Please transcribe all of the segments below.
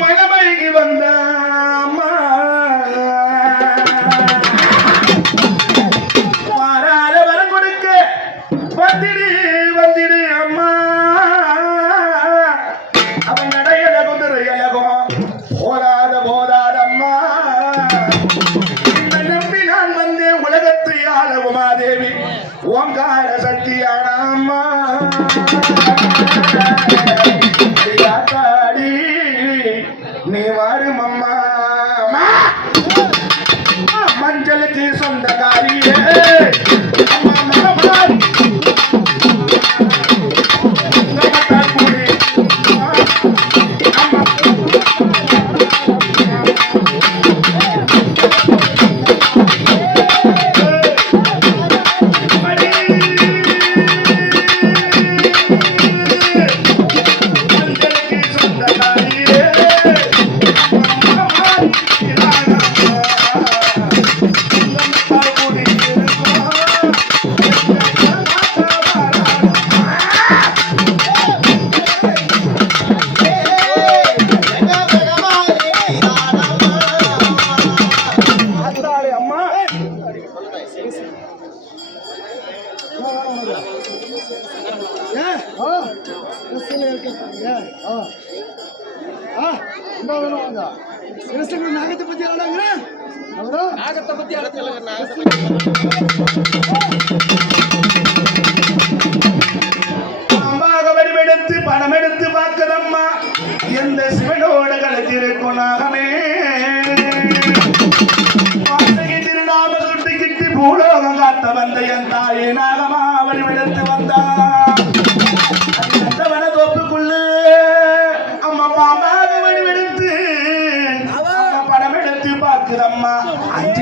மனமழகி வந்தான்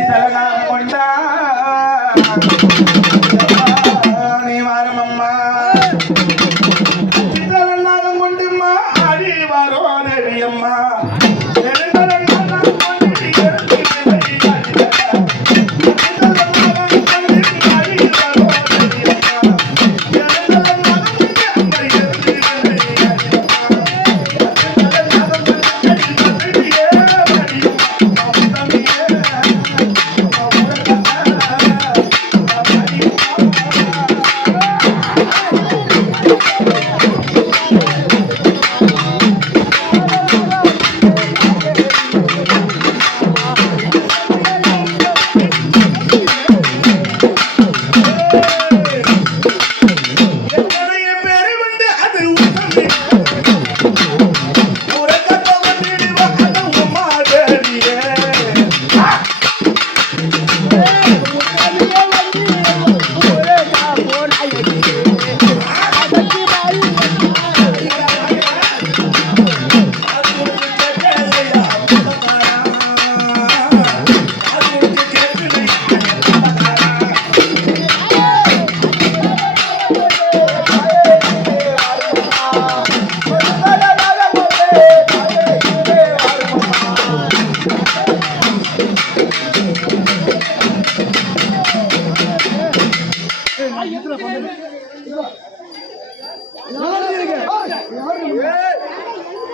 తెలంగాణ Yeah.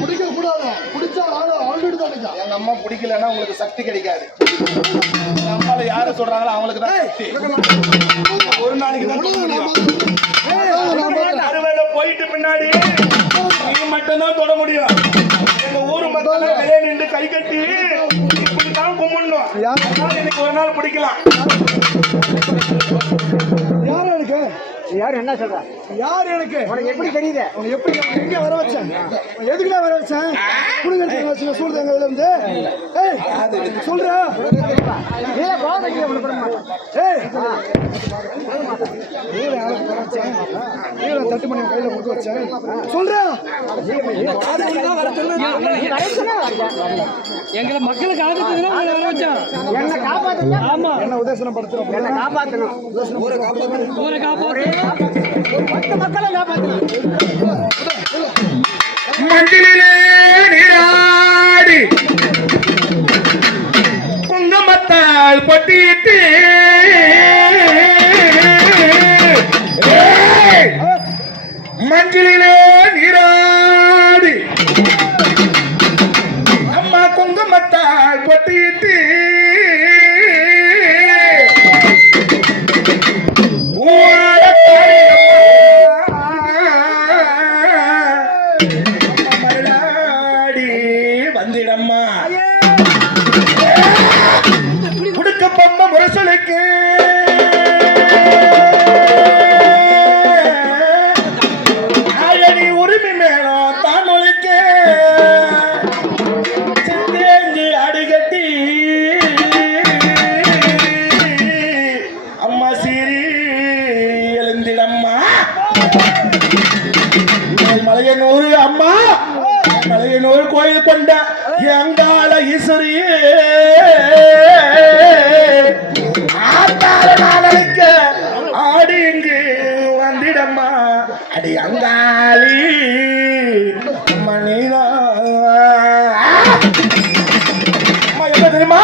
குடிக்க கூடாது குடிச்சா ஆளு ஆல்ரெடி தானுங்க எங்க பிடிக்கலன்னா உங்களுக்கு சக்தி கிடைக்காது. நம்மள யாரு சொல்றாங்களோ அவங்களுக்கு ஒரு நாளைக்கு தான் அறுவையில போயிட்டு பின்னாடி மட்டும்தான் தொட முடியும். எங்க ஊரு மக்கள் வெளியே நின்று கை கட்டி இப்படித்தான் கும்பிடணும். எனக்கு ஒரு நாள் பிடிக்கலாம் யாரும் எனக்கு? யார் என்ன சொல்ற? யார் எனக்கு? உனக்கு எப்படி தெரியுது? உனக்கு எப்படி எங்க வர வச்சேன்? எதுக்குடா வர வச்சேன்? குடுங்க வச்சுங்க சூழ்நிலை எங்க இருந்து? ஏய் சொல்றேன் நீ ஏய். தட்டு பண்ணி கையில சொல்றேன் எங்களை வர வச்சோம் என்னை காப்பாத்தணும் ஆமா. என்ன உதேசனம் படுத்துறோம் என்னை காப்பாத்தணும். ஊரை காப்பாற்று பத்து மக்களை காப்பாத்தணும். மஞ்சளிலே நீராடி குங்குமத்தால் பொட்டியிட்டு ஏய்! மஞ்சளிலே கோயில் கொண்ட எங்கால ஈஸ்வரியே ஆத்தார நாளைக்க ஆடி இங்கு வந்திடம்மா. அடி அங்காளி மணிதா. தெரியுமா?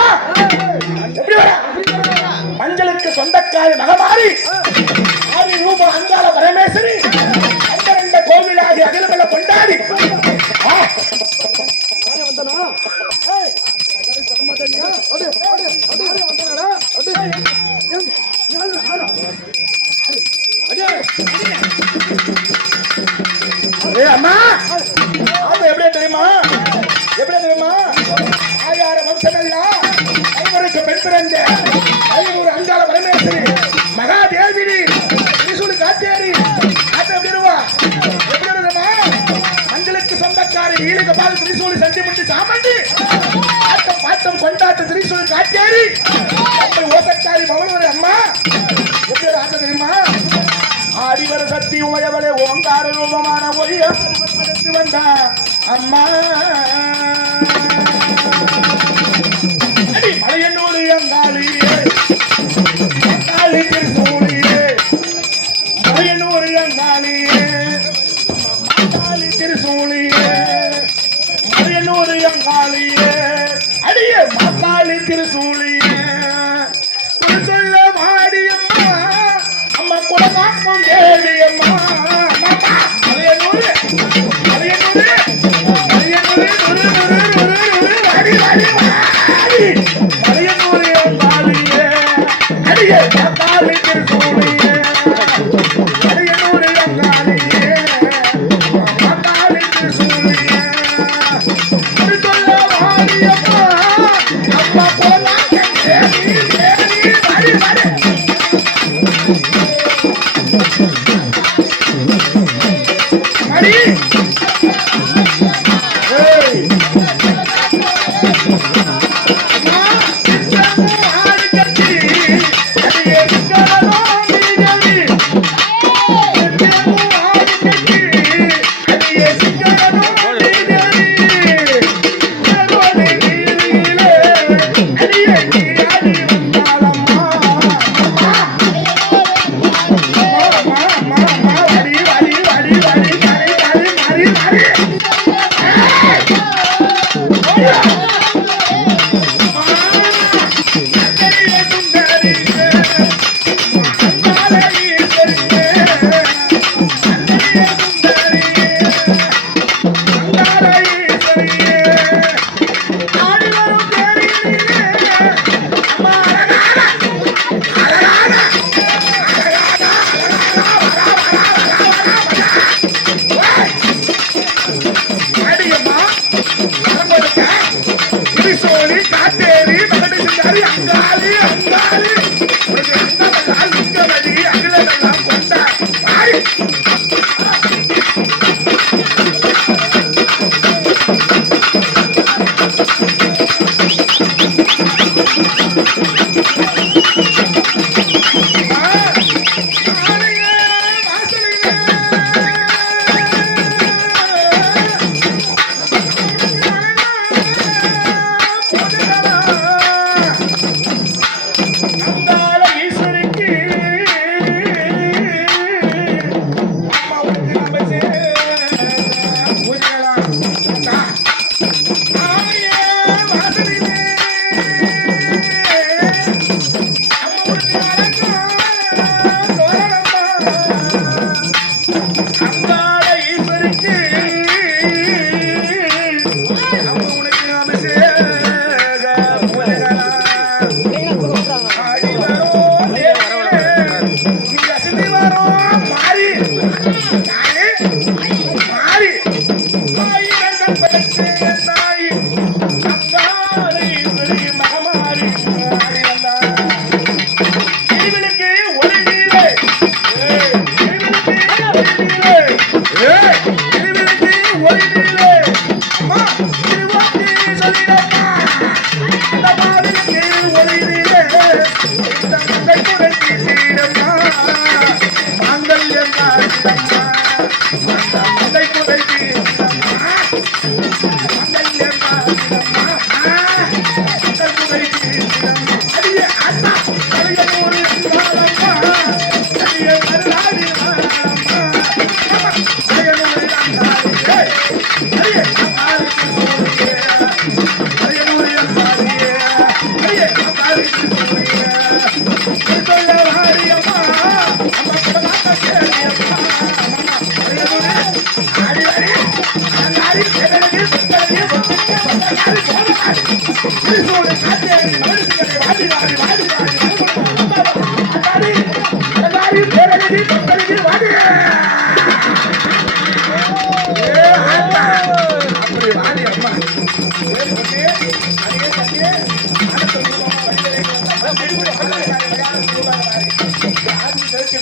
எப்படி மஞ்சளுக்கு சொந்தக்காரி மகமாரி. ஏ அம்மா! அது எப்படியா தெரியுமா? எப்படியா தெரியுமா? ஆயார வம்சமெல்லாம் ஐவருக்கு பெண் பிறந்த ஐநூறு அங்கால பரமேஸ்வரி மகாதேவினி திரிசூலி காத்தேரி. அது எப்படி இருவா எப்படி தெரியுமா மஞ்சளுக்கு சொந்தக்காரி ஈழக பால் திரிசூலி சண்டி முட்டி சாமண்டி ஆட்டம் பாட்டம் கொண்டாட்டு திரிசூலி காத்தேரி. ஓசக்காரி பவனவரி உமையவளே ஓங்கார ரூபமான ஒய்யம் வந்த அம்மா. அடி மலையனூர் அங்காளியே அங்காளி திருசூலியே மலையனூர் அங்காளியே அங்காளி திருசூலியே மலையனூர் அங்காளியே. அடியே மத்தாளி திருசூலியே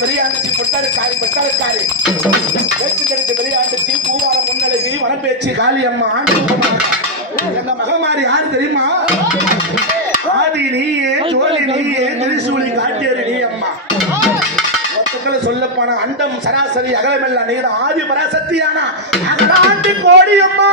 வெளியாண்டுச்சு பொட்டாருக்காரி பெட்டாருக்காரி பேச்சு கெடுத்து வெளியாண்டுச்சு பூவார பொன்னழகி வரப்பேச்சு காளி அம்மா எங்க மகமாரி யாரு தெரியுமா ஆதி நீயே தோழி நீயே திரிசூலி காட்டேரி நீ அம்மா மொத்தத்தில் சொல்லப்போன அண்டம் சராசரி அகலமெல்லாம் நீதான் ஆதி பராசக்தியானா அகலாண்டு கோடி அம்மா.